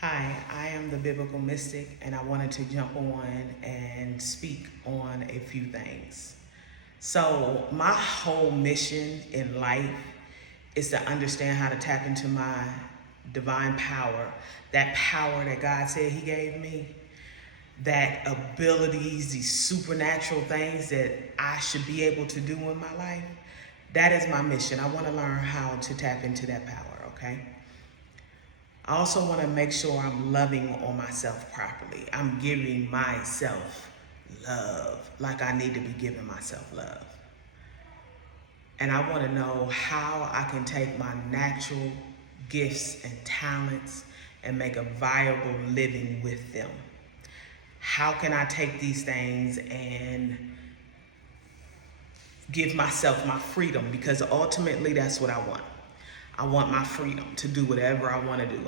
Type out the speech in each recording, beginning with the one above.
Hi, I am the Biblical Mystic, and I wanted to jump on and speak on a few things. So, my whole mission in life is to understand how to tap into my divine power, that power that God said He gave me, that abilities, these supernatural things that I should be able to do in my life. That is my mission. I want to learn how to tap into that power, okay? I also want to make sure I'm loving on myself properly. I'm giving myself love like I need to be giving myself love. And I want to know how I can take my natural gifts and talents and make a viable living with them. How can I take these things and give myself my freedom? Because ultimately that's what I want. I want my freedom to do whatever I want to do.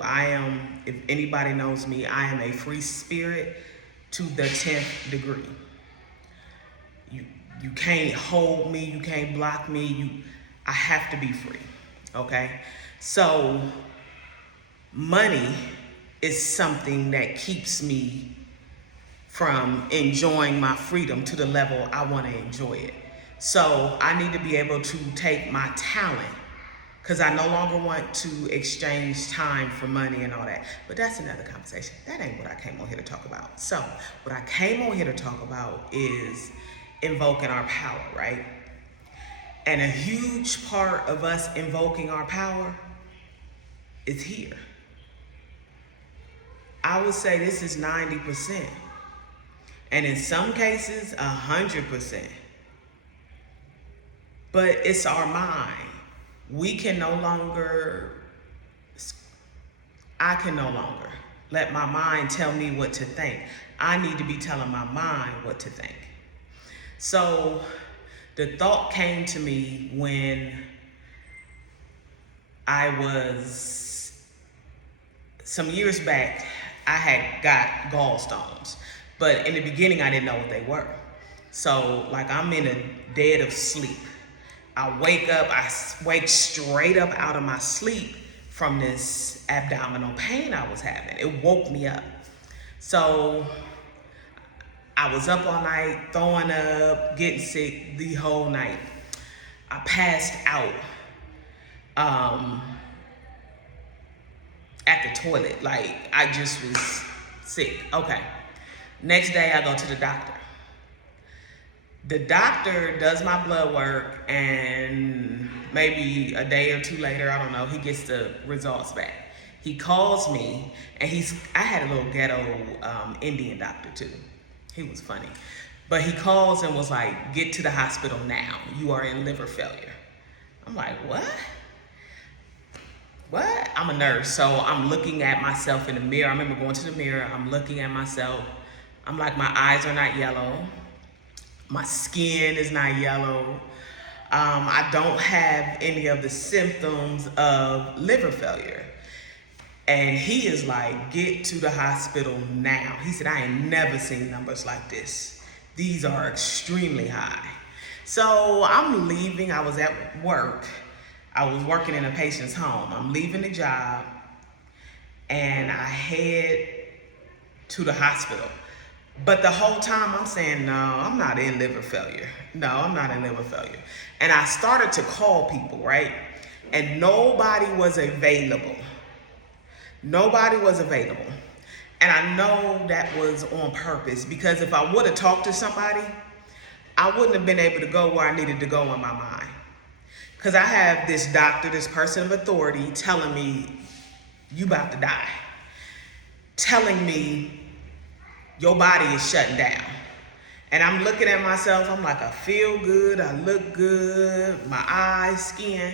If anybody knows me, I am a free spirit to the 10th degree. You can't hold me, you can't block me, I have to be free, okay? So money is something that keeps me from enjoying my freedom to the level I want to enjoy it. So I need to be able to take my talent, because I no longer want to exchange time for money and all that. But that's another conversation. That ain't what I came on here to talk about. So what I came on here to talk about is invoking our power, right? And a huge part of us invoking our power is here. I would say this is 90%. And in some cases, 100%. But it's our mind. I can no longer let my mind tell me what to think. I need to be telling my mind what to think. So the thought came to me when some years back, I had got gallstones. But in the beginning, I didn't know what they were. So like I'm in a dead of sleep. I wake straight up out of my sleep from this abdominal pain I was having. It woke me up. So I was up all night, throwing up, getting sick the whole night. I passed out at the toilet. Like I just was sick. Okay. Next day I go to the doctor. The doctor does my blood work, and maybe a day or two later, I don't know, he gets the results back. He calls me, and I had a little ghetto Indian doctor too. He was funny. But he calls and was like, get to the hospital now. You are in liver failure. I'm like, what? What? I'm a nurse, so I'm looking at myself in the mirror. I remember going to the mirror, I'm looking at myself. I'm like, my eyes are not yellow. My skin is not yellow. I don't have any of the symptoms of liver failure. And he is like, get to the hospital now. He said, I ain't never seen numbers like this. These are extremely high. So I'm leaving. I was at work. I was working in a patient's home. I'm leaving the job and I head to the hospital. But the whole time I'm saying, no, I'm not in liver failure. No, I'm not in liver failure. And I started to call people, right? And nobody was available. Nobody was available. And I know that was on purpose, because if I would have talked to somebody, I wouldn't have been able to go where I needed to go in my mind. Because I have this doctor, this person of authority telling me, you about to die. Telling me, your body is shutting down. And I'm looking at myself, I'm like, I feel good, I look good, my eyes, skin.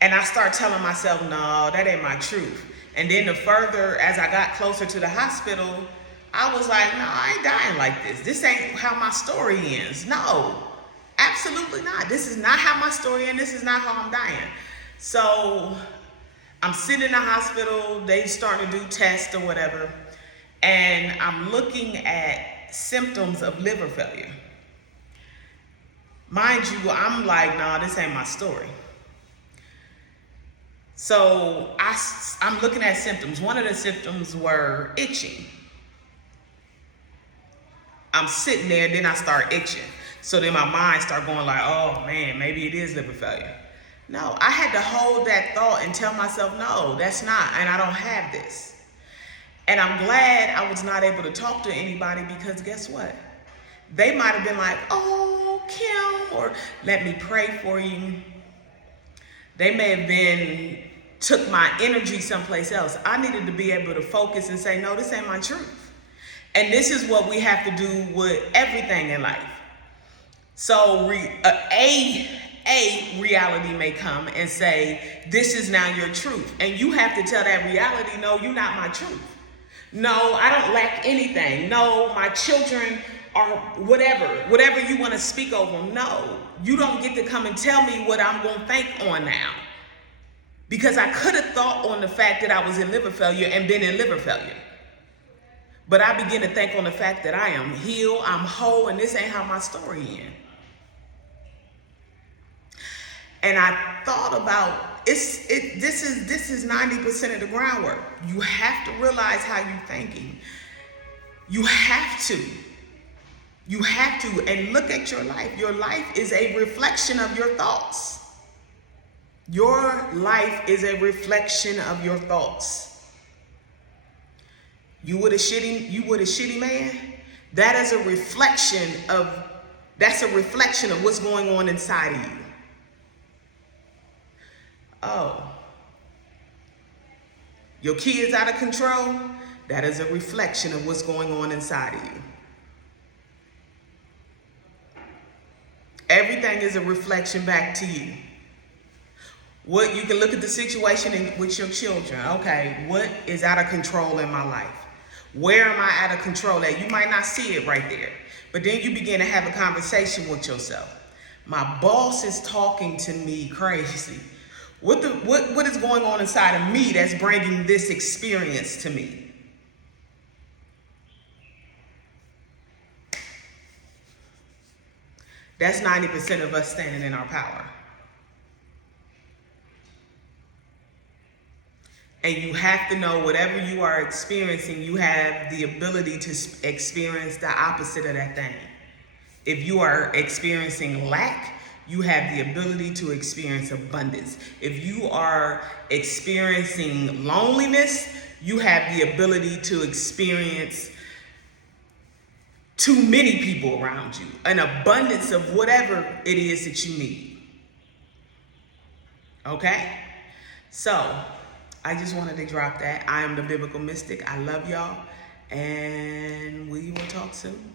And I start telling myself, no, that ain't my truth. And then the further, as I got closer to the hospital, I was like, no, I ain't dying like this. This ain't how my story ends. No, absolutely not. This is not how my story ends. This is not how I'm dying. So I'm sitting in the hospital, they starting to do tests or whatever. And I'm looking at symptoms of liver failure. Mind you, I'm like, nah, this ain't my story. So I'm looking at symptoms. One of the symptoms were itching. I'm sitting there, then I start itching. So then my mind start going like, oh man, maybe it is liver failure. No, I had to hold that thought and tell myself, no, that's not, and I don't have this. And I'm glad I was not able to talk to anybody, because guess what? They might have been like, oh, Kim, or let me pray for you. They may have been took my energy someplace else. I needed to be able to focus and say, no, this ain't my truth. And this is what we have to do with everything in life. So a reality may come and say, this is now your truth. And you have to tell that reality, no, you're not my truth. No, I don't lack anything. No, my children are whatever you want to speak over them. No, you don't get to come and tell me what I'm going to think on now. Because I could have thought on the fact that I was in liver failure and been in liver failure. But I begin to think on the fact that I am healed, I'm whole, and this ain't how my story ends. And I thought about this is 90% of the groundwork. You have to realize how you're thinking. You have to, and look at your life. Your life is a reflection of your thoughts. Your life is a reflection of your thoughts. You with a shitty man? That's a reflection of what's going on inside of you. Oh, your kids out of control? That is a reflection of what's going on inside of you. Everything is a reflection back to you. What you can look at the situation with your children. Okay, what is out of control in my life? Where am I out of control at? You might not see it right there, but then you begin to have a conversation with yourself. My boss is talking to me crazy. What is going on inside of me that's bringing this experience to me? That's 90% of us standing in our power. And you have to know whatever you are experiencing, you have the ability to experience the opposite of that thing. If you are experiencing lack, you have the ability to experience abundance. If you are experiencing loneliness, you have the ability to experience too many people around you, an abundance of whatever it is that you need. Okay? So, I just wanted to drop that. I am the Biblical Mystic. I love y'all, and we will talk soon.